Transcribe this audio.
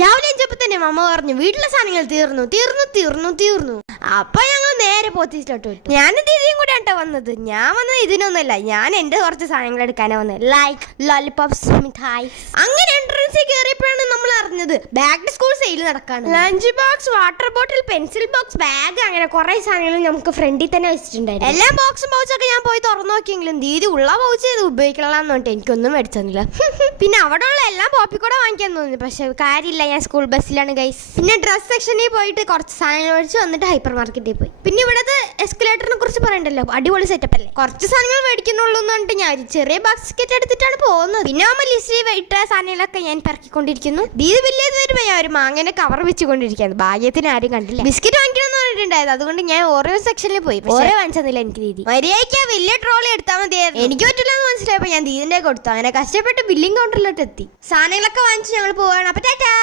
രാവിലെ എഞ്ചപ്പോ തന്നെ മമ്മ പറഞ്ഞു വീട്ടിലെ സാധനങ്ങൾ തീർന്നു തീർന്നു തീർന്നു തീർന്നു. അപ്പൊ ഞങ്ങൾ നേരെ പോത്തിച്ചിട്ട് വിട്ടു. ഞാനും ദീദിയും കൂടെ ആട്ടോ വന്നത്. ഞാൻ വന്നത് ഇതിനൊന്നുമല്ല, ഞാൻ എന്റെ കുറച്ച് സാധനങ്ങൾ എടുക്കാനാ വന്നത്. ലൈക്ക് ലോലിപോപ്സ്, മിഠായി. അങ്ങനെ എൻട്രൻസിൽ കയറിയപ്പോഴാണ് നമ്മൾ അറിഞ്ഞത് ബാക്ക് ടു സ്കൂൾ സെയിൽ നടക്കാണ്. Lunch box, water bottle, pencil box, bag, അങ്ങനെ കുറെ സാധനങ്ങൾ നമുക്ക് ഫ്രണ്ടിൽ തന്നെ വെച്ചിട്ടുണ്ടായിരുന്നു. എല്ലാ ബോക്സും പൗച്ചൊക്കെ ഞാൻ പോയി തുറന്നു നോക്കിയെങ്കിലും ദീദി ഉള്ള പൗച്ച് ചെയ്ത് ഉപയോഗിക്കണമെന്ന് പറഞ്ഞിട്ട് എനിക്കൊന്നും മേടിച്ചെന്നില്ല. പിന്നെ അവിടെ ഉള്ള എല്ലാം പോപ്പിക്കൂടെ വാങ്ങിക്കാൻ തോന്നി. പക്ഷെ കാര്യമില്ല, ഞാൻ സ്കൂൾ ബസ്സിലാണ് ഗൈസ്. പിന്നെ ഡ്രസ് സെക്ഷനിൽ പോയിട്ട് കുറച്ച് സാധനങ്ങൾ മേടിച്ചു വന്നിട്ട് ഹൈപ്പർ മാർക്കറ്റിൽ പോയി. പിന്നെ ഇവിടത്തെ എസ്കലേറ്ററിനെ കുറിച്ച് പറയണ്ടല്ലോ, അടിപൊളി സെറ്റപ്പ് അല്ലേ. കുറച്ച് സാധനങ്ങൾ മേടിക്കുന്നുള്ളൂ എന്ന് പറഞ്ഞിട്ട് ഞാൻ ചെറിയ ബാസ്കറ്റ് എടുത്തിട്ടാണ് പോകുന്നത്. പിന്നെ അമ്മ ലിസ്റ്റിൽ ഇട്ട സാധനങ്ങളൊക്കെ ഞാൻ പെറക്കിക്കൊണ്ടിരിക്കുന്നു. ദീദി വലിയത് വരുമ്പോൾ ഞാൻ ഒരു മാങ്ങനെ കവർ വെച്ചുകൊണ്ടിരിക്കുകയാണ്. ഭാഗ്യത്തിന് ആരും കണ്ടില്ല. ബിസ്ക്കറ്റ് വാങ്ങിക്കണമെന്ന് പറഞ്ഞിട്ടുണ്ടായത്, അതുകൊണ്ട് ഞാൻ ഓരോ സെക്ഷനിൽ പോയി. ഓരോ വാങ്ങിച്ചെന്നില്ല എനിക്ക് ദീദി. മര്യാദയ്ക്ക് വലിയ ട്രോളി എടുത്താൽ മതിയായിരുന്നു. എനിക്ക് പറ്റില്ല എന്ന് മനസ്സിലായപ്പോൾ ഞാൻ ദീദിന്റെ കൊടുത്തു. അങ്ങനെ കഷ്ടപ്പെട്ട് ബില്ലിംഗ് കൗണ്ടറിലോട്ട് എത്തി. സാധനങ്ങളൊക്കെ വാങ്ങിച്ച് ഞങ്ങൾ പോവാണ്. അപ്പൊ ടാറ്റാ.